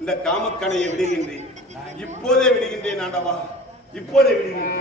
இந்த காமக்கணையை விடுகின்றேன். இப்போதே விடுகின்றேன் ஆண்டவா, இப்போதே விடுகின்றேன்.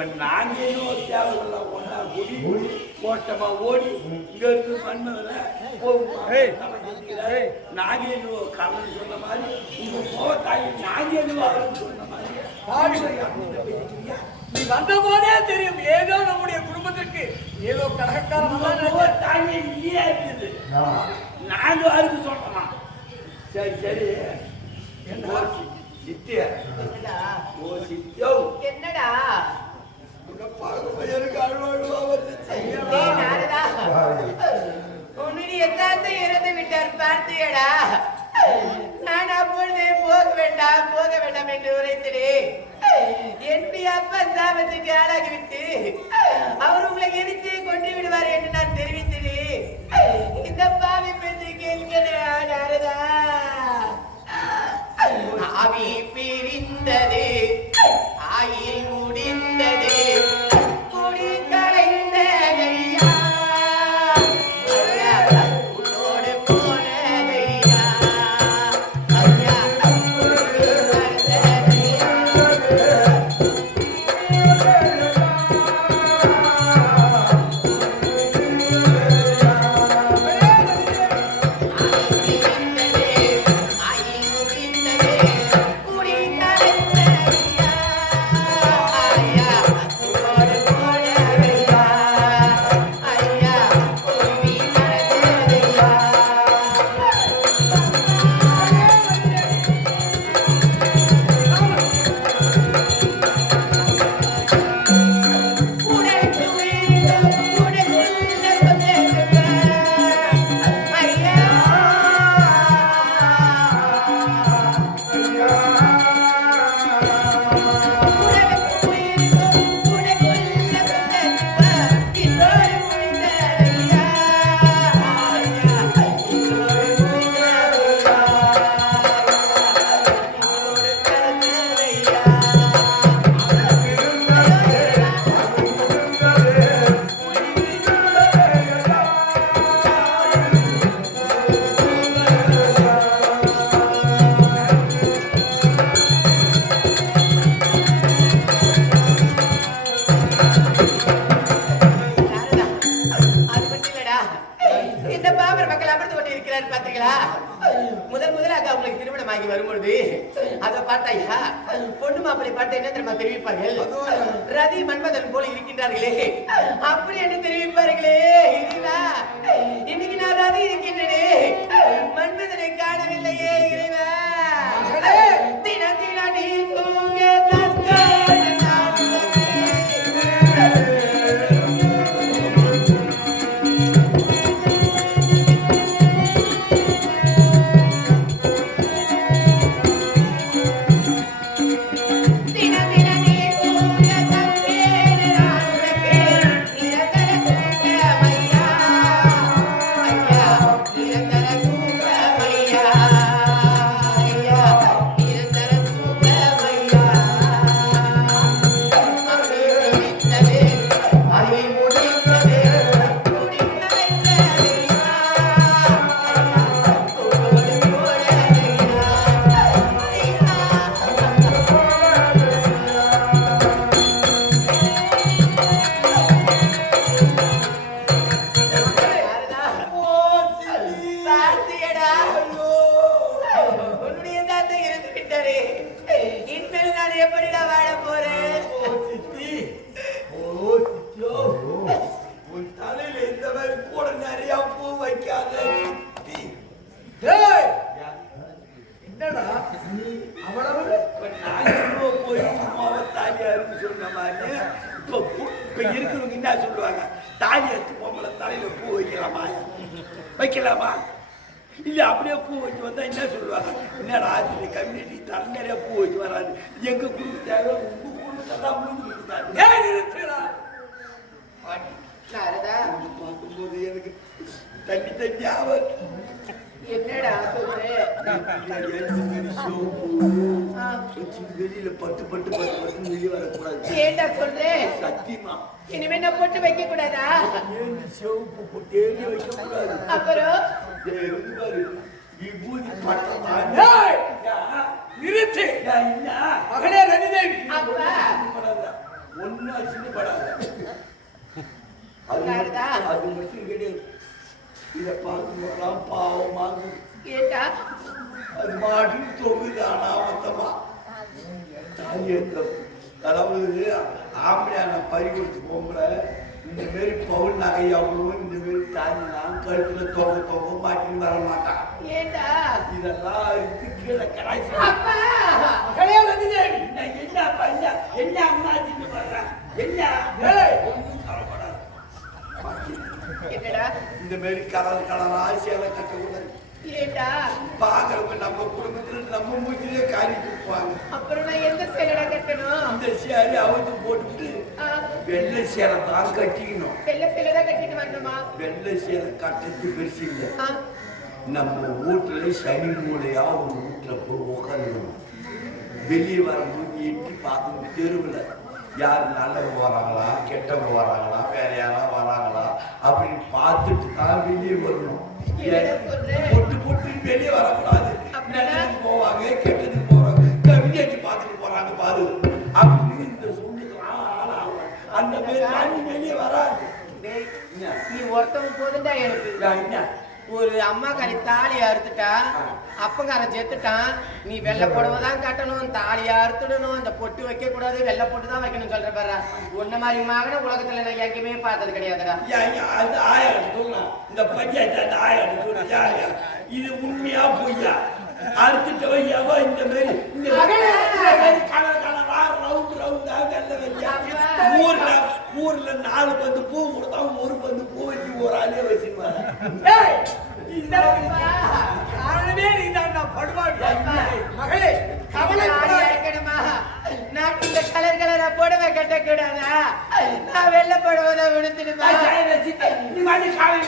இப்ப நாங்க இன்னும் தேவையெல்லாம் ஒன்னா கூடி ஓட்டமா ஓடி இங்க இருந்து மண்ணுல நாங்க இன்னும் கலந்து சொன்ன மாதிரி உங்க போவத்தாய் நாங்க இன்னும் சொன்ன மாதிரி நீ வந்த போதே தெரியும் ஏதோ நம்முடைய குடும்பத்திற்கு ஏதோ கலகக்காரன் தாங்க இல்லையா இருக்குது நாங்க யாருக்கு சொன்னோமா சரி சரி என்ன சித்தியா ஓ சித்தியோ என்னடா எனக்கு அழுவழுவா வருது உன்னுடைய தாத்தா இறந்து விட்டார் பார்த்தியடா நான் அப்பொழுது போக வேண்டாம் என்று உரைத்தேன் என்னுடைய அப்பா சாபத்துக்கு ஆளாகிவிட்டு அவர் உங்களை எரித்து கொண்டு விடுவார் என்று நான் தெரிவித்தேன் இந்த பாவி பேச்சு கேட்கிறதா ஆவி பிரிந்தது ஆயில் முடிந்தது குடி கலைந்ததையா உன்னோடு போனதையா ஐயா முதலாக அவங்களுக்கு திருமணமாகி வரும்பொழுது அதை பார்த்தாயா பொண்ணு மாப்பிளை பார்த்து என்ன தெரியுமா தெரிவிப்பார்கள் ரதி மன்மதன் போல இருக்கின்றார்களே அப்படி என்று தெரிவிப்பார்களே இறைவா இன்னைக்கு நான் ரதி இருக்கின்றனே மன்மதனை காணவில்லையே இறைவா தினம் தினம் நீ தூங்க வைக்கலாமா இல்ல அப்படியே பூ வச்சு வந்தா என்ன சொல்லுவாங்க என்னடா ஆச்சு கம்யூனிட்டி தர நிறைய பூ வச்சு வராது எங்க குடும்பத்தாரோ உங்க குடும்பத்தான் பார்க்கும்போது எனக்கு தண்ணி தண்ணி என்னடா வெளியில பட்டு பட்டு பட்டு பட்டு வெளியே வரக்கூடாது ஏண்டா சொல்றேன் சத்தியமா இனிமே நான் போட்டு வைக்க கூடாதா சிவப்பு போட்டு வைக்க கூடாது அப்புறம் விபூதி நிறுத்து மகனே ரதிதேவி ஒன்னும் அசிங்கப்படாத. நாரதா. அது மட்டும் கிடையாது. இதை பார்க்கும்போதெல்லாம் பாவமாக கேட்டா அது மாட்டி தொகுது அனாமத்தமா தாலியத்தம். அதாவது ஆம்பளையான பறி கொடுத்து போம்பல இந்த மாரி பவுல் நகை அவ்வளவும் இந்த மாரி தாலிலாம் கழுத்துல தொங்க மாட்டின்னு வர மாட்டான். ஏண்டா இதெல்லாம் கீழே கடாய்ச்சி என்ன பஞ்சா என்ன அம்மா வர்றேன் என்ன ஒன்றும் கவலைப்படாது. என்னடா இந்த மாரி கலர் கலரா சேலை கட்டக்கூடாது. ஏண்டா பாக்குறவங்க நம்ம குடும்பத்துல நம்ம மூச்சிலே காரி கொடுப்பாங்க. அப்புறம் நான் எந்த சேலைடா கட்டணும்? இந்த சேலை அவுத்து போட்டுட்டு வெள்ளை சேலை தான் கட்டிக்கணும். வெள்ளை சேலைடா கட்டிட்டு வரணுமா? வெள்ளை சேலை கட்டுறது பெருசு இல்லை. நம்ம வீட்டுல சனி மூலையா ஒரு வீட்டுல போய் உட்காந்துக்கணும். வெளியே வரும்போது எட்டி பார்க்கணும். தெருவில் யார் நல்லவங்க வராங்களா கெட்டவங்க வராங்களா வேற யாராவது வராங்களா அப்படின்னு பார்த்துட்டு தான் வெளியே வரணும். பொட்டு பொட்டு வெளியே வரக்கூடாது. நல்லதுக்கு போவாங்க கெட்டதுக்கு போறாங்க கவிதைக்கு பார்த்துட்டு போறாங்க பாரு அப்படின்னு இந்த சொல்லுக்கலாம். அந்த மாதிரி வெளியே வராது. நீ ஒருத்தவங்க போதுண்டா எனக்கு. ஒரு அம்மா காரி தாலி அறுத்துட்டா அப்பங்காரன் செத்துட்டான். நீ வெள்ளை புடவை தான் கட்டணும், தாலியா அறுத்துடணும், இந்த பொட்டு வைக்க கூடாது, வெள்ளை பொட்டு தான் வைக்கணும் சொல்ற பாரு. உன்ன மாதிரி மகன உலகத்துல நான் எங்கேயுமே பார்த்தது கிடையாதுடா. இந்த பஞ்சாயத்து ஆயா இது உண்மையா பொய்யா? அறுத்துட்டவன் எவ இந்த மாதிரி ஊர்ல 4 பந்து பூ கொடுத்தா 1 பந்து பூ வச்சு ஒரு ஆளே வச்சுருவாங்க. மகளே இருக்கணுமா? நான் இந்த கலர் கலரா புடவை கட்ட கூடாதா? நான் வெள்ளை புடவைதான் விழுந்துடுமா? நீ மாதிரி காலை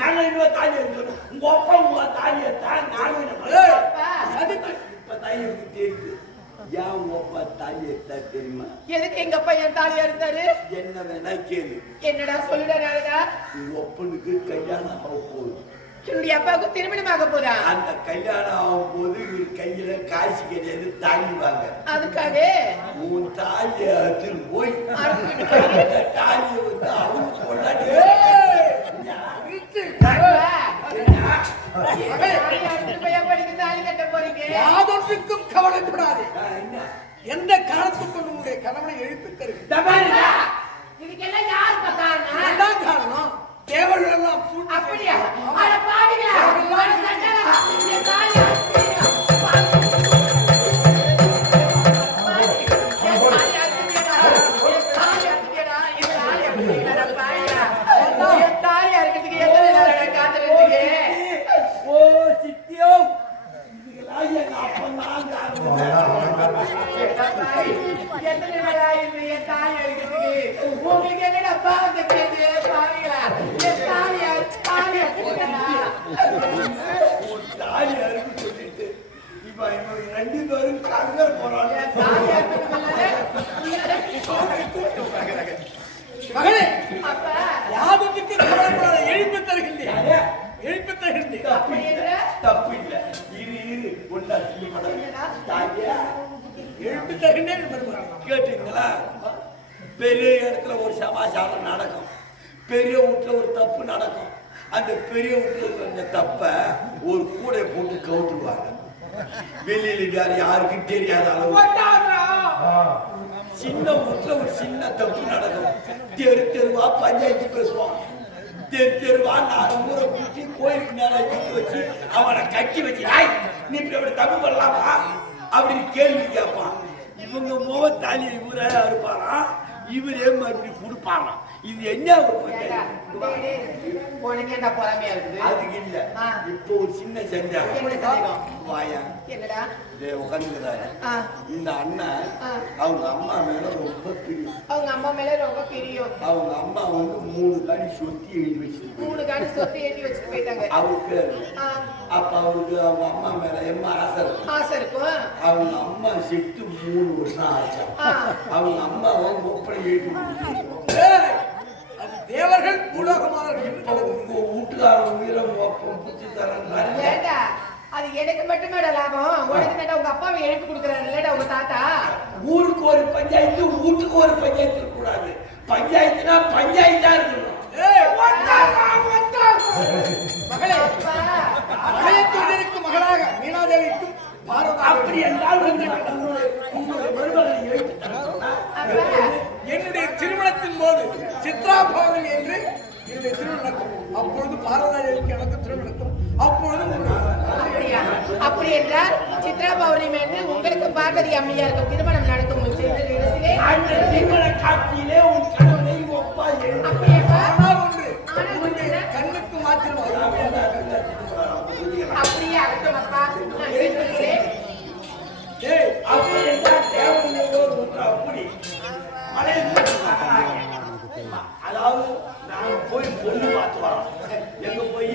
நாங்க இன்னும் தாலி எடுக்கணும். உங்க அப்பா உங்க தாலியத்தான் நானும் இப்ப தாலி எடுத்து தெரியுது. ஏன் உங்க அப்பா தாலி எடுத்தா தெரியுமா? எதுக்கு எங்க அப்பா என் தாலி எடுத்தாரு? என்ன வேணா கேளு. என்னடா சொல்லுடா? உங்க ஒப்பனுக்கு கல்யாணம் ஆக போகுது. என்னுடைய அப்பாவுக்கு திருமணமாக போதா? அந்த கல்யாணம் ஆகும் போது இவர் கையில காசு கிடையாது தாங்கிவாங்க. அதுக்காக உன் தாலியை எடுத்துட்டு போய் தாலியை வந்து அவனுக்கு கொண்டாடி யாதொன்றுக்கும் கவலைப்படாது. எந்த காலத்துக்கும் உங்களுடைய கணவனை எழுப்பி தருகிறேன். இதுக்கெல்லாம் யார் காரணம்? என்ன காரணம்? தேவர்கள் எல்லாம் அப்படியா? அட பாவிகளா, ஒரு சட்டமா இந்த தாலி உங்களுக்கு என்னடா பாவத்தை பேச்சு பாவிகளா? தாலி அறுப்பு சொல்லிட்டு இப்ப இவங்க 2 பேரும் கங்கர் போறாங்க. மகளே யாதொன்றுக்கு கவலைப்படாத. எழுப்பி தருகின்றேன். எழுப்பி தருகின்றேன். தப்பு இல்லை. இரு ஒன்றா எழுப்பி தருகின்றேன். கேட்டீங்களா? பெரிய இடத்துல ஒரு சமாச்சாரம் நடக்கும். பெரிய வீட்டுல ஒரு தப்பு நடக்கும். அந்த பெரிய வீட்டுல அந்த தப்ப ஒரு கூடை போட்டு கவுத்துருவாங்க. வெளியில வேற யாருக்கும் தெரியாத அளவு. சின்ன வீட்டுல ஒரு சின்ன தப்பு நடக்கும். தெருவா பஞ்சாயத்து பேசுவான். தெருவா 4 ஊரை கூட்டி கோயிலுக்கு நேரம் கட்டி வச்சு அவனை கட்டி வச்சு நீ இப்படி தப்பு பண்ணலாமா அப்படின்னு கேள்வி கேட்பான். இவங்க முகத்தாலியை இவரே அறுப்பாராம், இவரே மறுபடியும் கொடுப்பாராம். இது என்ன உனக்கு என்ன பொறாமையா இருக்குது? அதுக்கு இல்ல. இப்போ ஒரு சின்ன சந்தேகம். வாயா என்னடா உட்காந்துக்கிறாரு. இந்த அண்ணன் அவங்க அம்மா மேல ரொம்ப பிரியம். அவங்க அம்மா மேல ரொம்ப பிரியம். அவங்க அம்மா வந்து 3 காணி சொத்தி எழுதி வச்சிருக்கு. 3 காணி சொத்தி எழுதி வச்சுட்டு போயிட்டாங்க. அவங்க பேரு. அப்ப அவருக்கு அவங்க அம்மா மேல எம்மா ஆசை இருக்கும். அவங்க அம்மா செத்து 3 வருஷம் ஆச்சு. அவங்க அம்மா ஒப்பனை எழுதி அது தேவர்கள் பூலோகமானவர்கள் வீட்டுக்காரன் உயிரம் புத்தி தரேன். அது எனக்கு மட்டுமே லாபம். உனக்கு உங்க அப்பாவை எழுப்பி கொடுக்குறாரு இல்லடா உங்க தாத்தா. ஊருக்கு ஒரு பஞ்சாயத்து, வீட்டுக்கு ஒரு பஞ்சாயத்து இருக்கக்கூடாது. பஞ்சாயத்துனா பஞ்சாயத்தா இருக்கணும். மகளே, மலையத்தூருக்கு மகளாக மீனாதேவிக்கும் அப்படி என்றால் உங்களுடைய மருமகளை எழுத்து என்னுடைய திருமணத்தின் போது சித்ரா பௌர்ணமி என்று என்னுடைய திருமணம் நடக்கும். அப்பொழுது பார்வதாதேவிக்கு எனக்கு திருமணம் நடக்கும். அப்பொழுது அப்படி என்றால் சித்ரா பௌர்ணமி என்று உங்களுக்கு பார்வதி அம்மையாருக்கு திருமணம் நடக்கும். அந்த திருமண காட்சியிலே உன் கணவனை ஒப்பா ஒன்று கண்ணுக்கு மாத்திரம் அப்படியே அர்த்தம் அப்பா. அப்படி என்றால் அப்படி அதாவது நாங்க போய் பொண்ணு பார்த்து வரோம். எங்க போய்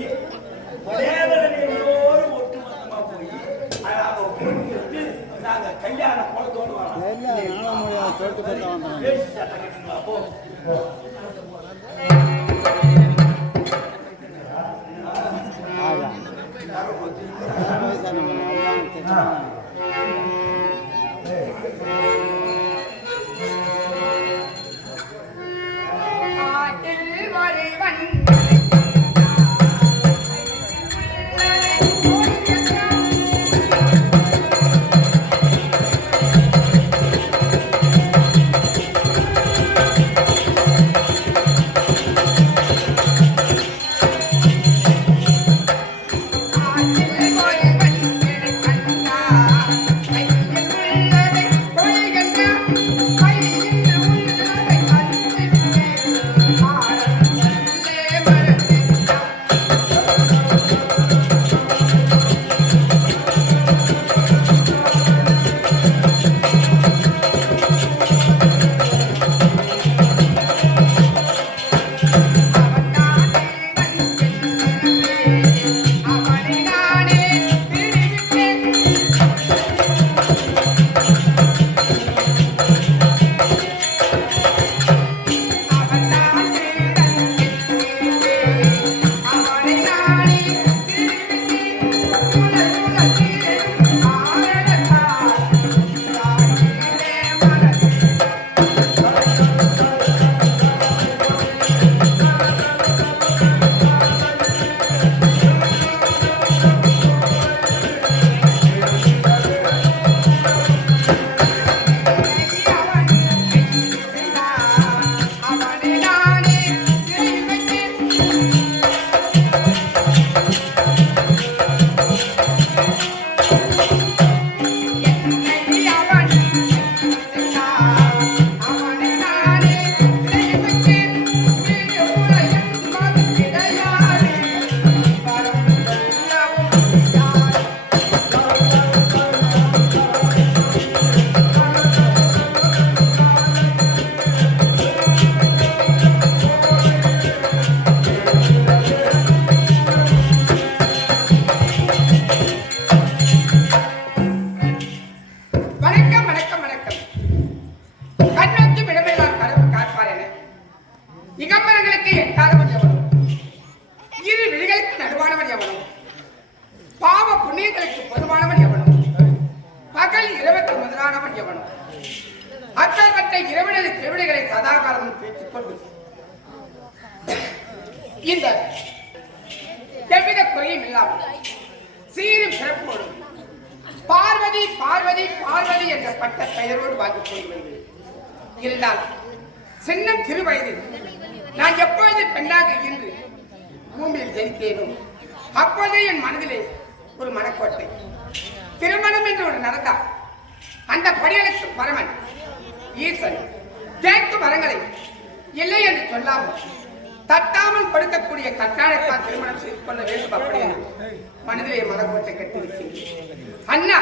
தேவரையோடு ஒட்டுமொத்தமா போய் அதாவது பொண்ணு எடுத்து நாங்க கல்யாண குளத்தோடு வரோம். பேசி சட்டம் கட்டுங்களா போ. இந்த எவ்வித குறையும் இல்லாமல் சீரும் சிறப்போடும் பார்வதி பார்வதி பார்வதி என்ற பட்ட பெயரோடு வாழ்ந்து கொண்டு இருந்தால் சின்னம் சிறு வயதில் நான் எப்பொழுது பெண்ணாக இன்று பூமியில் ஜெயித்தேனும் அப்போதே என் மனதிலே ஒரு மனக்கோட்டை. திருமணம் என்று ஒரு நடந்தால் அந்த படிகளுக்கு பரமன் ஈசன் கேட்கும் வரங்களை இல்லை என்று சொல்லாமல் தட்டாமல் கொடுக்கக்கூடிய கட்டாயத்தால் திருமணம் செய்து கொள்ள வேண்டும். அப்படியே மனதிலே மனக்கோட்டை கட்டியிருக்கின்றேன். அண்ணா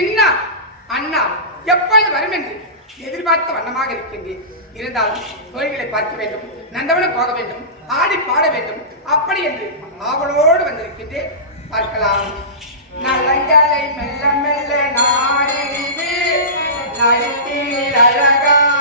என்ன அண்ணா எப்பொழுது வரும் என்று எதிர்பார்த்த வண்ணமாக இருக்கின்றேன். இருந்தாலும் கோயில்களை பார்க்க வேண்டும், நந்தவனம் போக வேண்டும், ஆடி பாட வேண்டும், அப்படி என்று ஆவலோடு வந்திருக்கின்றேன். பார்க்கலாம். நலங்களை மெல்ல மெல்ல நாடினே நடித்தீர் அழகாய்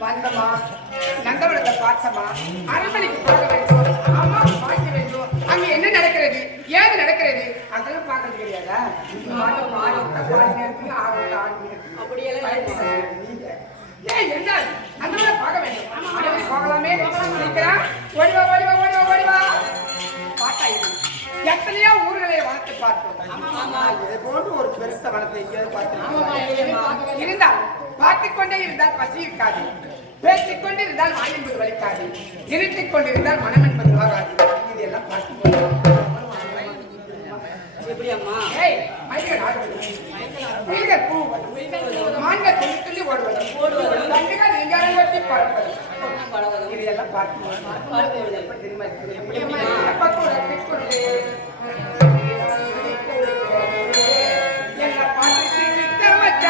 வந்தமா நந்தவனத்தை பார்த்தமா அரண்மனைக்கு போக வேண்டும், அம்மா பார்க்க வேண்டும், அங்க என்ன நடக்கிறது ஏது நடக்கிறது அதெல்லாம் பார்க்கறது கிடையாதா? ஏன் அந்த பார்க்க வேண்டும், போகலாமே ஓடிவா ஓடிவா ஓடிவா ஓடிவா பாட்டா எத்தனையோ ஊர்களை வளர்த்து பார்த்தோம். இதை போன்று ஒரு பெருத்த வளத்தை பார்த்தோம். இருந்தால் பார்த்துக் கொண்டே இருந்தால் பசி இருக்காது, பேசிக் கொண்டு இருந்தால் வாய் என்பது வலிக்காது, நிறுத்திக் கொண்டிருந்தால் மனம் என்பது ஆகாது. இதெல்லாம் பார்த்து மான்கள் துள்ளி துள்ளி ஓடுவது, கண்டுகள் நெஞ்சாரம் ஒட்டி பறப்பது, இதையெல்லாம் பார்த்து என்ன பார்த்து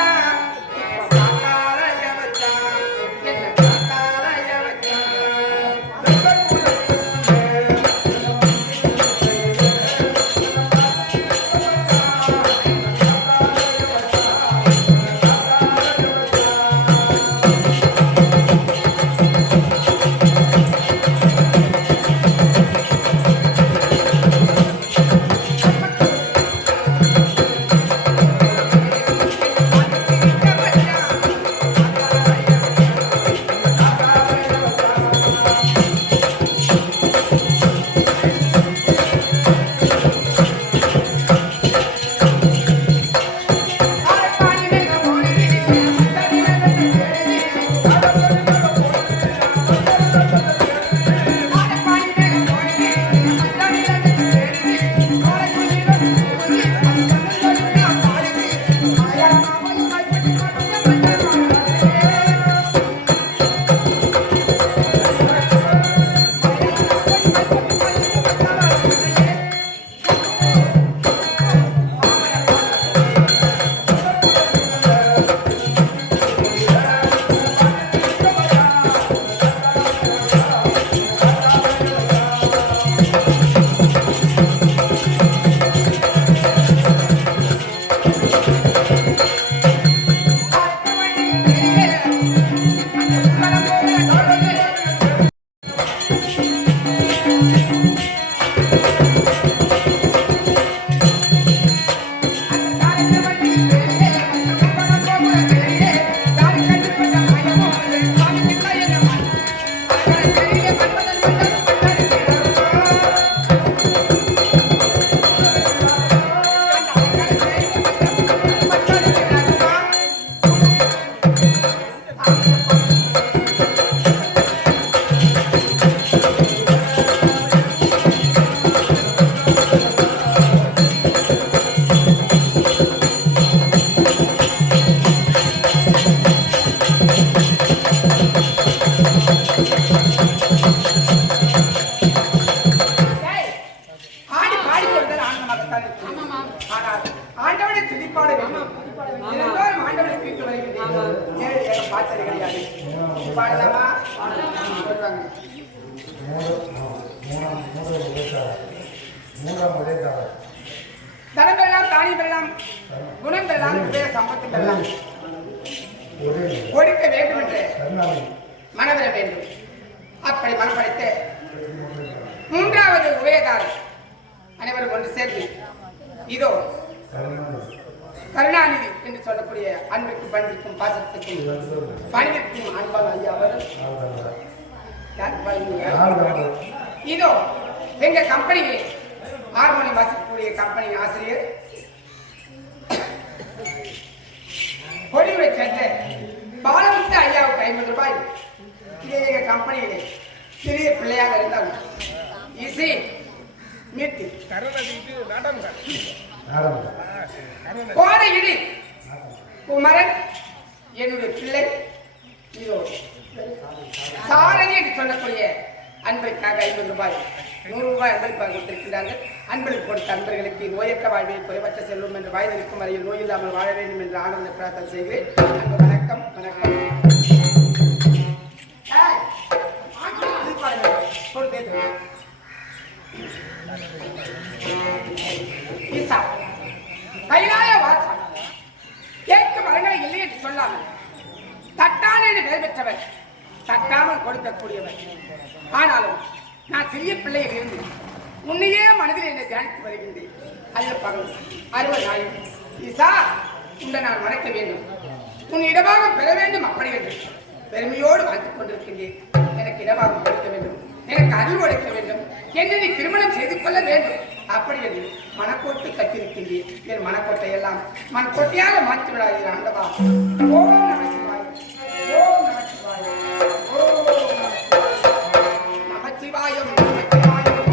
சரி கிடையாது. பாடலாமா? சொல்லுவாங்க. தனம் பெறலாம், தானியம் பெறலாம், குணம் பெறலாம், குபேர சம்பத்து பெறலாம். ஒடுக்க வேண்டும் என்று மனவர வேண்டும். அப்படி மனப்படைத்து மூன்றாவது உபயதாரர் அனைவரும் ஒன்று சேர்ந்து இதோ கருணாநிதி என்று சொல்லக்கூடிய அன்பிற்கும் பண்பிற்கும் பாசத்துக்கும் பணிவிற்கும் அன்பால் ஐயா அவர் இதோ எங்க கம்பெனிகளே ஹார்மோனியம் வாசிக்கக்கூடிய கம்பெனி ஆசிரியர் பொடிவை சேர்ந்த பாலமுத்து ஐயாவுக்கு 50 ரூபாய். இதே எங்க கம்பெனியிலே சிறிய பிள்ளையாக இருந்தால் இசை மீட்டு கோடையிடி குமரன் என்னுடைய பிள்ளை இதோ சாரணி என்று சொல்லக்கூடிய அன்பைக்காக 50 ரூபாய் 100 ரூபாய் அன்பளிப்பாக கொடுத்திருக்கிறார்கள். அன்பளிப்பு கொடுத்த அன்பர்களுக்கு நோயற்ற வாழ்வை குறைவற்ற செல்வம் என்று வாய்ந்து நிற்கும் வரையில் நோயில்லாமல் வாழ வேண்டும் என்று ஆனந்த பிரார்த்தனை செய்கிறேன். அன்பு வணக்கம். வணக்கம். கைலாய வாசா கேட்கும் வரங்களை இல்லை என்று சொல்லாமல் தட்டான என்று பெயர் பெற்றவர், தட்டாமல் கொடுக்கக்கூடியவர். ஆனாலும் நான் சிறிய பிள்ளையில் இருந்து உன்னையே மனதில் என்னை தியானித்து வருகின்றேன். அல்ல பகல் அறுவதாயும் ஈசா உன்னை நான் வணக்க வேண்டும், உன் இடமாக பெற வேண்டும். அப்படி என்று பெருமையோடு வாழ்த்துக் கொண்டிருக்கின்றேன். எனக்கு இடமாக கொடுக்க வேண்டும், எனக்கு அருள் கொடுக்க வேண்டும், என்னை நீ திருமணம் செய்து கொள்ள வேண்டும். அப்படி என்று மனக்கோட்டை கட்டிருக்கின்றேன். என் மனக்கோட்டை எல்லாம் மனக்கோட்டையாக மாற்றி விடாதீர்கள் ஆண்டவா. ஓம் நமச்சிவாய, ஓம் நமச்சிவாய, ஓம் நமச்சிவாயம், நமச்சிவாயம்.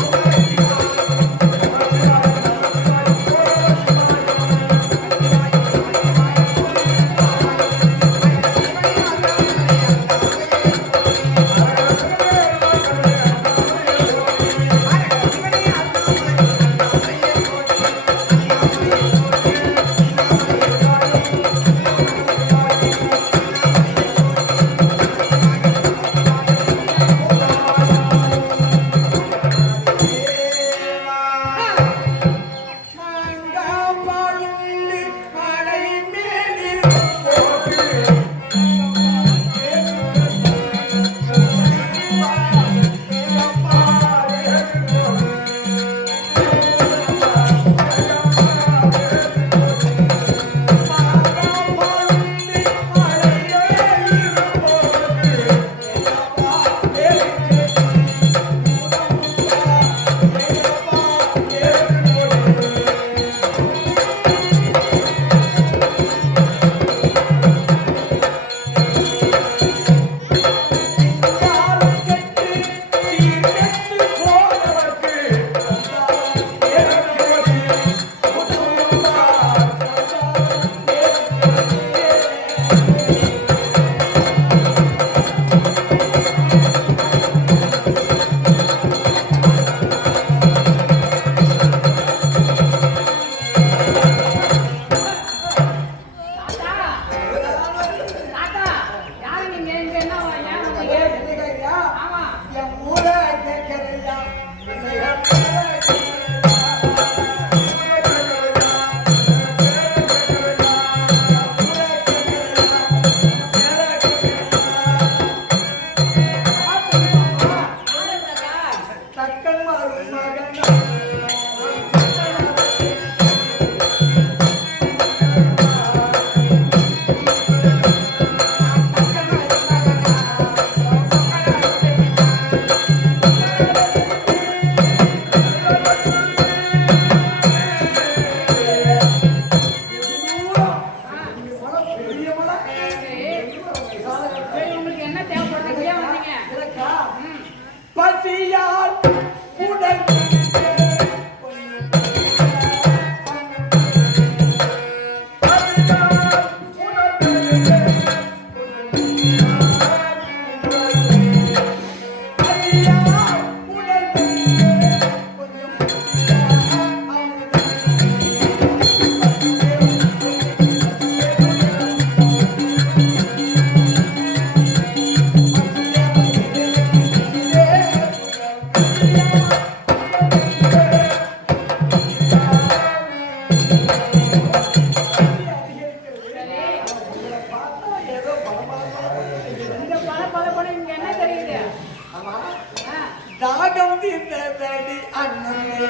வந்திருந்தடி அண்ணனே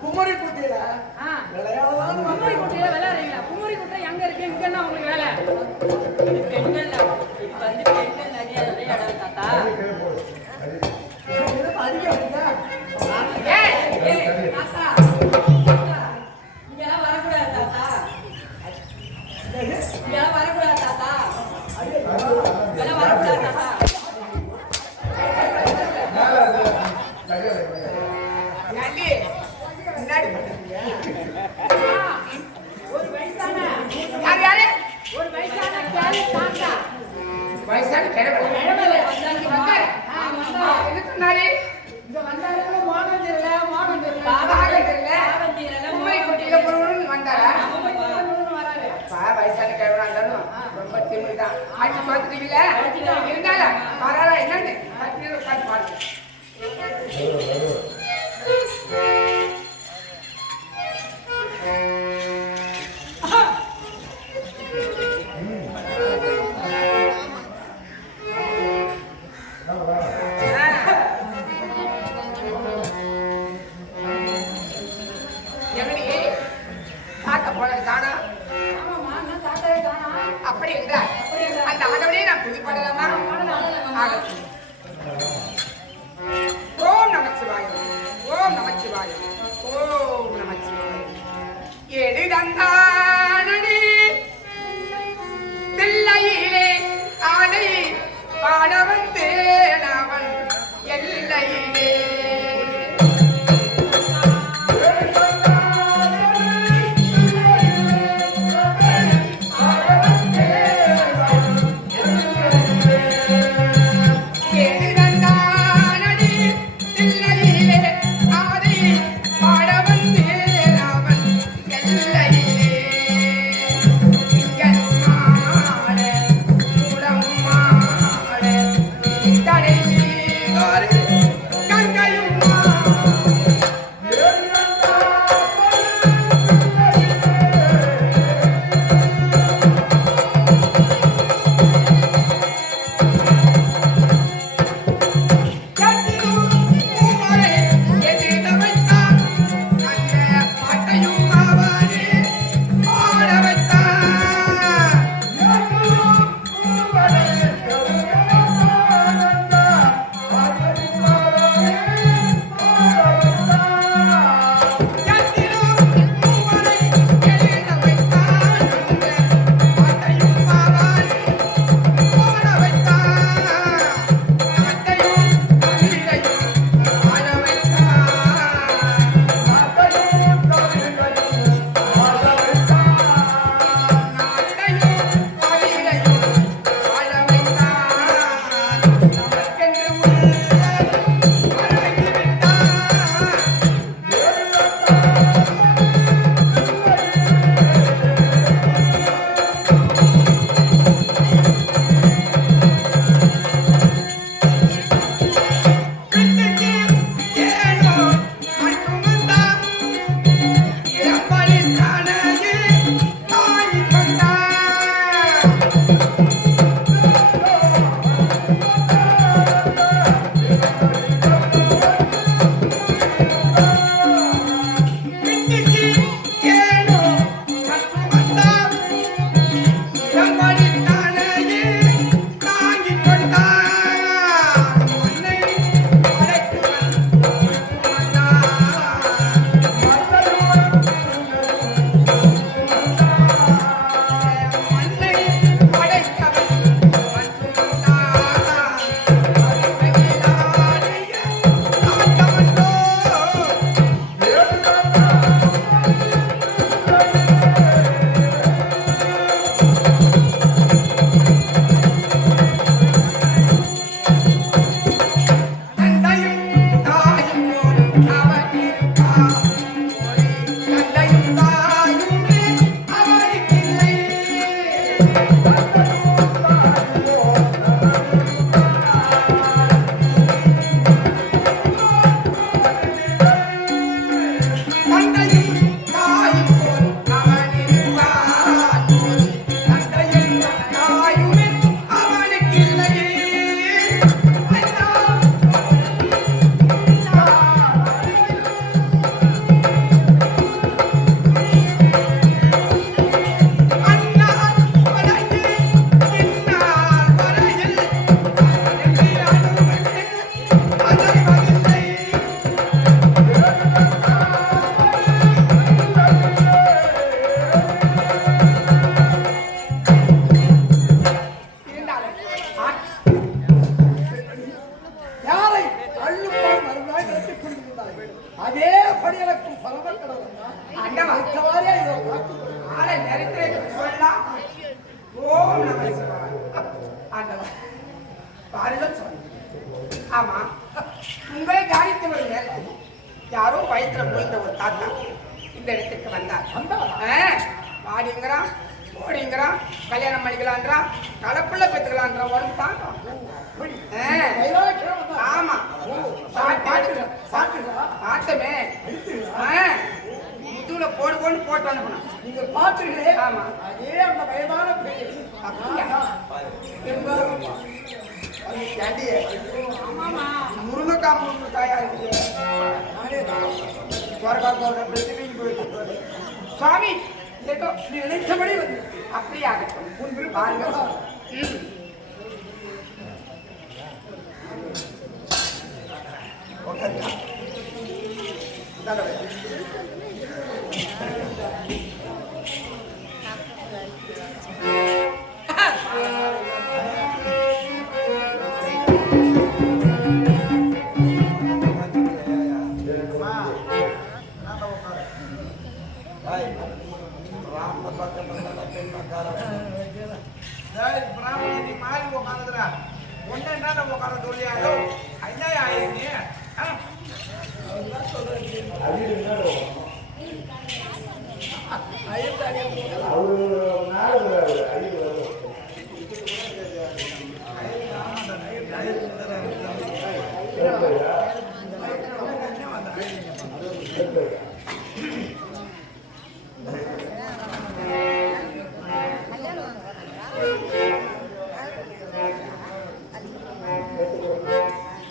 குமரி குட்டியில குமரி குட்டையில விளையாடுறீங்களா? குமரி குட்டை எங்க இருக்கு? இங்க என்ன உங்களுக்கு வேலை? ஒரு வயசான கேள்வி தாத்தா. வயசான கிழமை என்ன சொன்னாரு? இங்க வந்தாரு மோகன் தெரியல, மோகன் தெரியல. குமரி குட்டியில பொருள் வந்தாரா? வராரு. வயசான கிழமை இருந்தாலும் ரொம்ப திமிருதான். ஆட்சி பார்த்துட்டீங்களா? இருந்தாலும் பரவாயில்ல என்னன்னு உட்காந்து பாருங்க. எப்படி தாக்க போனது தானா? ஆமாம்மா, நான் தாத்தாவே தானா? அப்படி என்றால் அந்த ஆண்டவனே நான் துதி பாடலாமா? ஆகட்டும். ஓம் நமச்சிவாய, ஓம் நமச்சிவாய, ஓம் நமச்சிவாய. எடு தந்தானடி பிள்ளையிலே ஆடை பாட வந்தேன் அவன் எல்லையிலே. எடு தந்தானடி பாருங்கள் சுவாமி. ஆமா, உங்களை கவனித்தவர்கள் யாரோ வயிற்றுல போய்ந்த ஒரு தாத்தா இந்த இடத்துக்கு வந்தார். பாடிங்கிறான், ஓடிங்கிறான், கல்யாணம் பண்ணிக்கலான்றான், கலப்புள்ள பெற்றுக்கலான்றான். ஒரு தாத்தா. ஆமா, பாட்டமே முதுகுல போடு போட்டு போட்டு அனுப்பணும். நீங்க பாத்துருக்கீங்களே. ஆமா, அதே அந்த வயதான பெரிய முருங்கைக்காயா இருக்குது. சுவாமி, ஏதோ நீ நினைச்சபடி வந்து அப்படியே ஆகட்டும். முன்பு பாருங்க.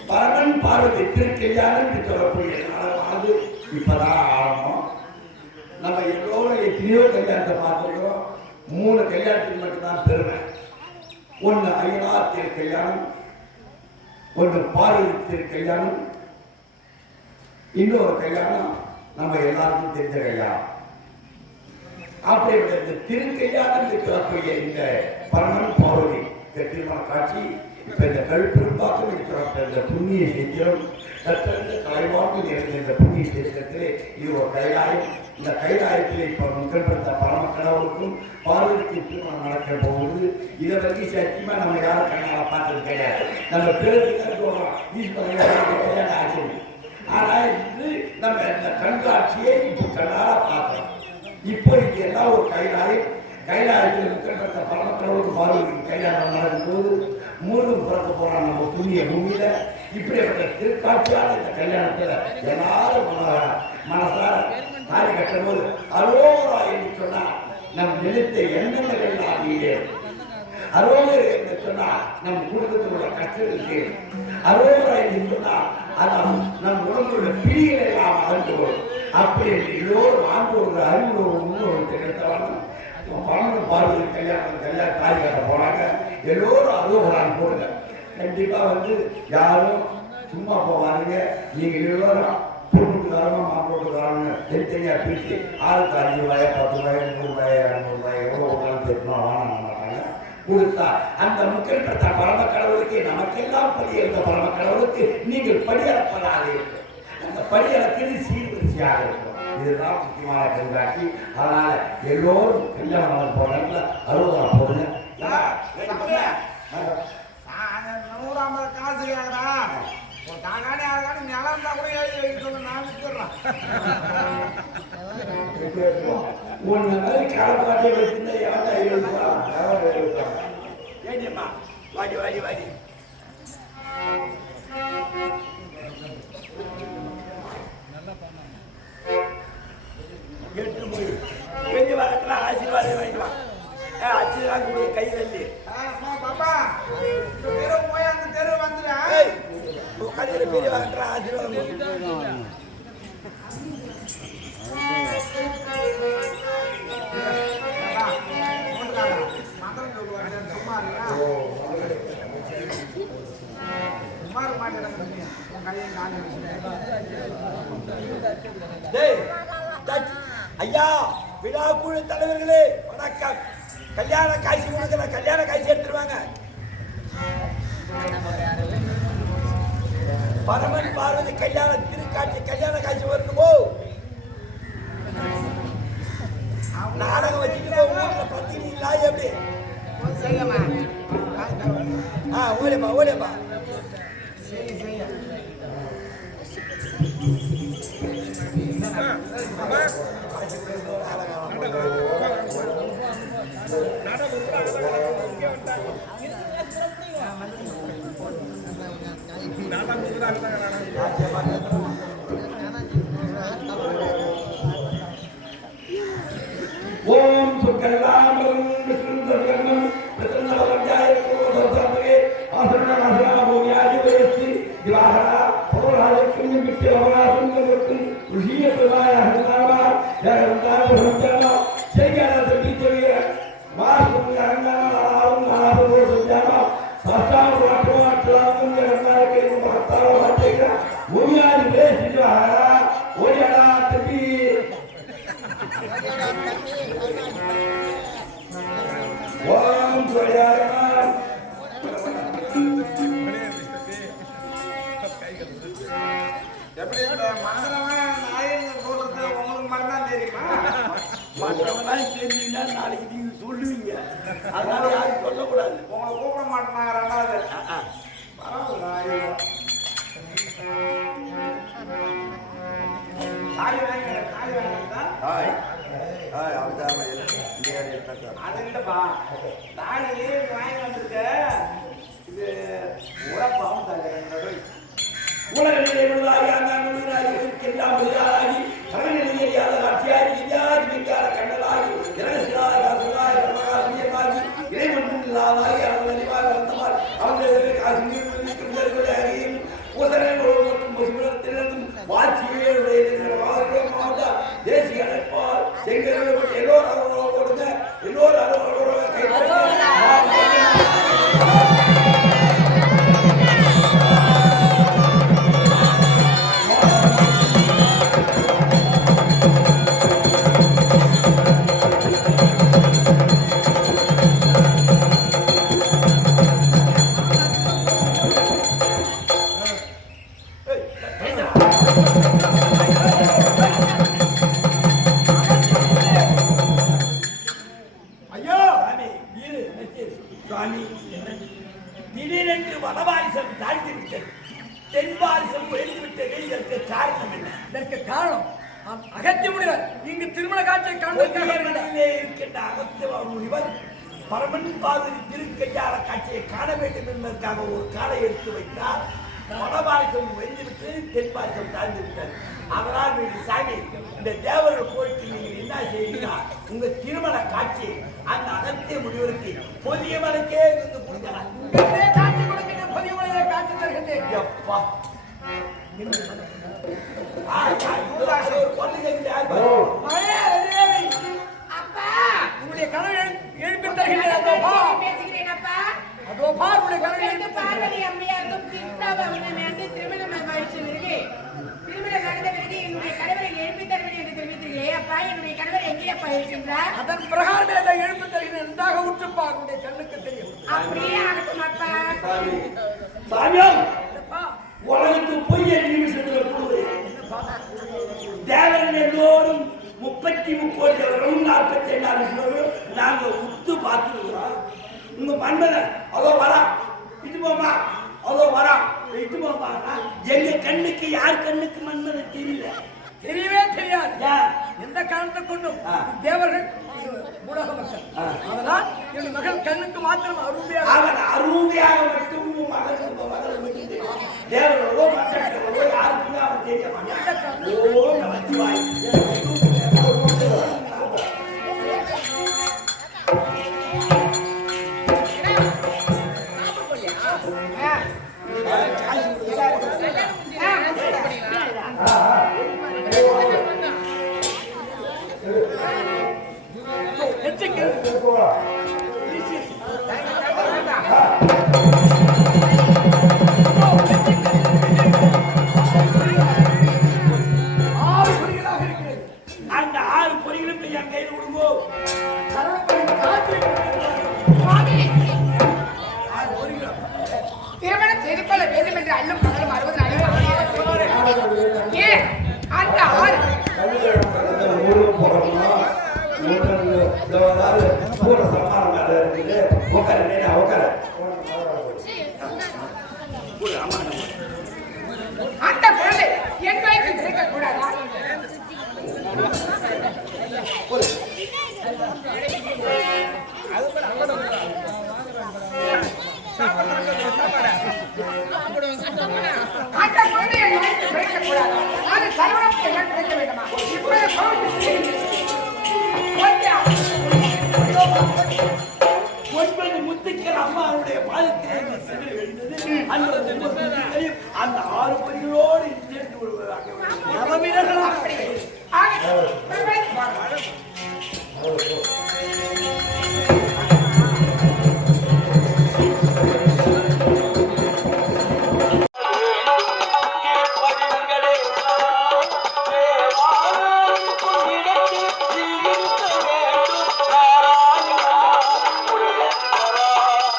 பரமன் பார்வதி திருக்கல்யாணம் சொல்லக்கூடிய நாளாவது இப்பதான் ஆரம்பம். நம்ம எல்லோரும் எத்தனையோ கல்யாணத்தை பார்த்துக்கிறோம். 3 கல்யாணத்துக்கு மட்டும்தான் பெருமை. ஒன்று ஐயனார் திருக்கல்யாணம், ஒன்று பார்வதி திருக்கல்யாணம், இன்னொரு கல்யாணம் நம்ம எல்லாருக்கும் தெரிஞ்ச கல்யாணம். அப்படிப்பட்ட இந்த திருக்கல்யாணம் சொல்லக்கூடிய இந்த பரமன் பார்வதி திருமண காட்சி இப்ப இந்த கழுப்பெரும்பாக்கம் இருக்கிற இந்த புண்ணிய சேத்திரம் கற்றறிந்த கலைவாக்கில் இருந்த இந்த புண்ணிய சேத்திரத்திலே இது ஒரு கைலாயம். இந்த கைலாயத்திலே இப்ப முகப்படுத்த பரம கடவுளுக்கும் பார்வதிக்கு திருமணம் நடக்கிற போகுது. இதை பற்றி சத்தியமா நம்ம யாரும் கண்ணால பார்த்தது கிடையாது. நம்ம பேருக்கு சொல்றோம் ஈஸ்வரன் ஆச்சு. ஆனா இது நம்ம இந்த கண்காட்சியை இப்போ கண்ணால பார்க்கிறோம். இப்போ இங்க எல்லாம் ஒரு கைலாயம். கைலாயத்தில் முகப்படுத்த பரம கடவுளுக்கு பார்வதிக்கு கல்யாணம் நடக்கும்போது மூலம் பிறக்க போறான் நம்ம புண்ணிய பூமியில. இப்படிப்பட்ட திருக்காட்சியான இந்த கல்யாணத்துல எல்லாரும் மனசார தாலி கட்டும் போது அரோகரா என்று சொன்னா நம் நினைத்த எண்ணங்கள் நீங்க அரோகர் என்று சொன்னா நம் குடும்பத்தினுடைய கஷ்டங்கள் தீரும். அரோகரா என்று சொன்னா அதான் நம் உடம்புடைய பிடிகள் எல்லாம் அகன்று வரும். அப்படி எல்லோரும் ஆண்டோடு அறிவோடு முன்னோடு கிடைத்தவன் பரமன் பார்வதி கல்யாணம் தாலி கட்ட போனாங்க. எல்லோரும் அரோகரான் போடுங்க. கண்டிப்பா யாரும் சும்மா போவாருங்க. நீங்க எல்லோரும் பொண்ணுக்காரமா மாப்பிள்ளைக்காரங்க தனித்தனியா பிரிச்சு ஆளுக்கு 5 ரூபாய் 10 ரூபாய் 100 ரூபாய் 200 ரூபாய் எவ்வளவு உட்காந்து தெரியுமா வாங்க மாட்டாங்க. கொடுத்தா அந்த முக்கிய பெற்ற பரம கடவுளுக்கு நமக்கெல்லாம் படியெடுத்த பரம கடவுளுக்கு நீங்கள் படியளப்பதாக இருக்கும். அந்த படியளத்தில் சீர்வரிசையாக இருக்கும். இதுதான் முக்கியமான கண்காட்சி. அதனால எல்லோரும் கல்யாணம் போடுறாங்க, அறுபதாம் போடுங்க. 150 காசு கேட்கறா. தாங்கானே ஆகானே நிலம் தான் கூட எழுதி வைக்க சொல்ல நான் விட்டுறேன். ஒன்று மாதிரி காலப்பாட்டை வச்சிருந்தா எவன் எழுதுவான். ஏடியம்மா வாடி வாடி வாடி. எட்டு போய் பெரிய வாரத்தில் ஆசீர்வாதம் வாங்கிடுவான். ஆசீர்வாதம் போய் கை தள்ளி பாப்பா தெரு போய் அந்த தெரு வந்துடுறேன். பெரிய வாரத்தில் ஆசீர்வாதம் ஐயா விழாக்குழு தலைவர்களே வணக்கம். கல்யாண காட்சி கொடுக்கல, கல்யாண காட்சி எடுத்துருவாங்க. பரமன் பார்வதி கல்யாண திருக்காட்சி கல்யாண காட்சி வரணுமோ? நாடகம் வச்சுட்டு வீட்டுல பத்தினீங்களா எப்படி? ஓடிப்பா ஓடிப்பா. ஓம் சுக்கல்லாமரம் விஷ்ணுந்தர்கர்ணம் பிரசன்னவரஞ்சாய கோதர்சர்மகே ஆசரணாசனா பூமியாதி வயஸ்தி திவாகரா பௌராஜக்கும் விட்டியவராசுங்கவர்க்கும் ருஷியத்துவாய ஹரிநாமா ஜகந்தாபுரஞ்சனா சேகரதபி ஜவிய வாசும் யரங்கனாலும் நாதோ சுஜாமா சாஸ்தாம் வாட்டவாட்டலாக்கும் ஜகந்தாரக்கே மகத்தார வாட்டேகா பூமியாதி வயஸ்தி திவாகரா ஓயடா தபி ஓம் ஜெயராம். எப்படி இந்த மந்திரமா நாயங்க சொல்றது உங்களுக்கு மட்டும்தான் தெரியுமா? மற்றவங்களாம் தெரிஞ்சீங்கன்னா நாளைக்கு நீங்க சொல்லுவீங்க. அதனால யாரும் சொல்லக்கூடாது. உங்களை கூப்பிட மாட்டேனாங்க ரெண்டாவது. பரவாயில்ல. தாலி வாங்கிட்டா அது இல்லப்பா. தாலி வாங்கி வந்திருக்க இது உரப்பாவும் தாலி உலகிலே உள்ளாகி அண்ணாமலாகி இருக்கின்றான் முதலாகி தமிழ்நிலையை ஆட்சியாகி இந்தியாதி மின்கார கண்டலாகி இரகசியாகி அசுராகி பிரகாசியமாகி இறைவன் இல்லாதாகி அவன் அறிவாக வந்தவாள் அவர்கள் காசியும் உசரங்களும் முஸ்லிம்களிடம் வாட்சியே மாவட்ட தேசிய அழைப்பால் செங்கல் எல்லோரும் அலுவலகம் கொடுங்க எல்லோரும் அலுவலகம் கைப்பற்ற திடீரென்று வடபாரிசம் தாழ்ந்துவிட்டது, தென்பாரிசம் உயர்ந்துவிட்டது. இதற்கு காரணம் என்ன? இதற்கு காரணம் அகத்திய முனிவர் இங்கு திருமண காட்சியை காண்பதற்காக இருக்கின்ற அகத்திய முனிவர் பரமன் பாதிரி திருக்கையாள காட்சியை காண வேண்டும் என்பதற்காக ஒரு காலை எடுத்து வைத்தார். வடபாரிசம் உயர்ந்துவிட்டு தென்பாரிசம் தாழ்ந்து விட்டது. அதனால் வீடு சாமி, இந்த தேவர்கள் போயிட்டு நீங்க என்ன செய்யுங்க, உங்க திருமண காட்சி அந்த அகத்திய முனிவருக்கு புதிய மலைக்கே இருந்து கொடுக்கலாம். காட்சி கொடுக்கின்ற புதிய மலையை காட்சி தருகின்றேன். எப்பா உங்களுடைய கனவு எழுப்பி தருகின்றேன். அதோ பார் உங்களுடைய கனவு பார்வதி அம்மையாருக்கும் திருமணம் ஆயிடுச்சு. திருமணம் நடந்த பிறகு என்னுடைய கணவரை எழுப்பி தருவேன் என்று தெரிவித்தீர்களே அப்பா, என்னுடைய கணவர் எங்கே அப்பா இருக்கின்றார்? அதன் பிரகாரமே அதை எழுப்பி தருகிறேன். நன்றாக உற்றுப்பா, உங்களுடைய கண்ணுக்கு தெரியும். அப்படியே ஆகட்டும் அப்பா. சாமியம் உலகத்து பொய்ய நிமிஷத்தில் கூறு தேவர்கள் எல்லோரும் 33 கோடி தேவர்களும் 47 லட்சம் நாங்க உத்து பார்த்துருக்கிறோம். உங்க மன்மதன் அதோ வரா, இது போமா, அதோ வரா, இது போமா. எங்க கண்ணுக்கு யார் கண்ணுக்கு மன்மதன் தெரியல, தெரியவே தெரியாது. எந்த காரணத்தை கொண்டும் தேவர்கள் உலக மக்கள். அதனால் என் மகள் கண்ணுக்கு மாத்திரம் அருமையாக அவன் அருமையாக மட்டும் மகள் மட்டும் தெரியும். தேவர்களோ மக்களோ யாருக்குமே அவன் தெரிய மாட்டான். ஓ நமச்சிவாய். ஒரு அம்மா அந்த குழந்தை என் வயிற்றில் பிறக்க கூடாதா? அந்த குழந்தை என் வயிற்றில் பிறக்க கூடாதா? அது சரவணத்துக்கு எல்லாம் பிறக்க வேண்டுமா? இப்பொழுது கோவிலுக்கு ஒன்பது முத்துக்கள் அம்மாவுடைய பாதத்தில் அந்த 9 முத்துக்களையும் அந்த 6 பொறிகளோடு